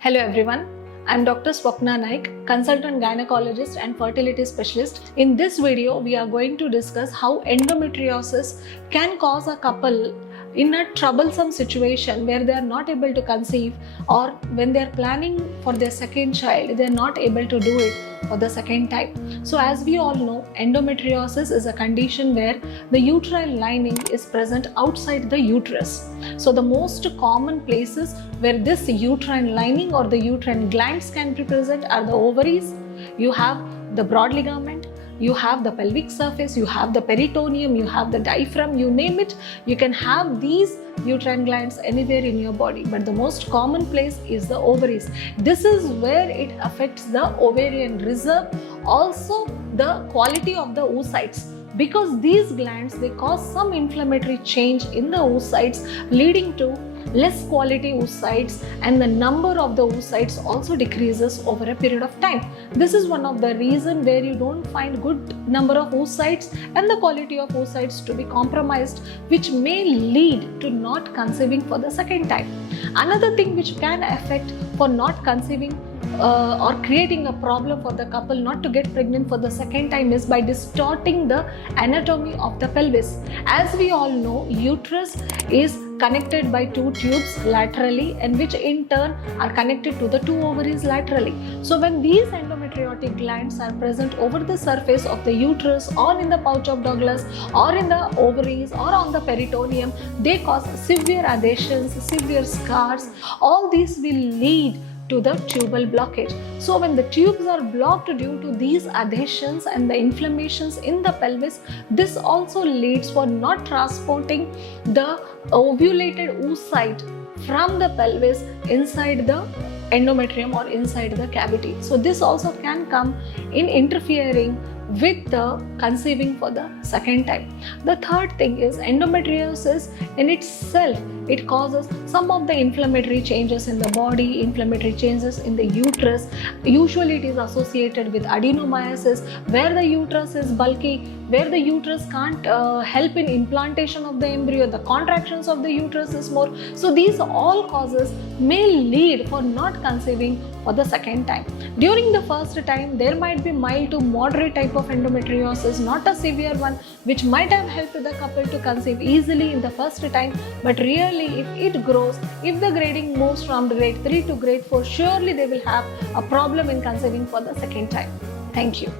Hello everyone, I am Dr. Swapna Naik, consultant gynecologist and fertility specialist. In this video, we are going to discuss how endometriosis can cause a couple in a troublesome situation where they are not able to conceive, or when they are planning for their second child, they are not able to do it for the second time. So as we all know, endometriosis is a condition where the uterine lining is present outside the uterus. So the most common places where this uterine lining or the uterine glands can be present are the ovaries, you have the broad ligament, you have the pelvic surface, you have the peritoneum, you have the diaphragm, you name it. You can have these uterine glands anywhere in your body, but the most common place is the ovaries. This is where it affects the ovarian reserve, also the quality of the oocytes, because these glands, they cause some inflammatory change in the oocytes, leading to less quality oocytes, and the number of the oocytes also decreases over a period of time. This is one of the reasons where you don't find good number of oocytes and the quality of oocytes to be compromised, which may lead to not conceiving for the second time. Another thing which can affect for not conceiving or creating a problem for the couple not to get pregnant for the second time is by distorting the anatomy of the pelvis. As we all know, uterus is connected by two tubes laterally, and which in turn are connected to the two ovaries laterally. So when these endometriotic glands are present over the surface of the uterus, or in the pouch of Douglas, or in the ovaries, or on the peritoneum, they cause severe adhesions, severe scars. All these will lead to the tubal blockage. So when the tubes are blocked due to these adhesions and the inflammations in the pelvis, this also leads for not transporting the ovulated oocyte from the pelvis inside the endometrium or inside the cavity. So this also can come in interfering with the conceiving for the second time. The third thing is endometriosis in itself. It causes some of the inflammatory changes in the body, inflammatory changes in the uterus. Usually it is associated with adenomyosis, where the uterus is bulky, where the uterus can't help in implantation of the embryo, the contractions of the uterus is more. So these all causes may lead for not conceiving for the second time. During the first time, there might be mild to moderate type of endometriosis, not a severe one, which might have helped the couple to conceive easily in the first time. But really, if it grows, if the grading moves from grade 3 to grade 4, surely they will have a problem in conceiving for the second time. Thank you.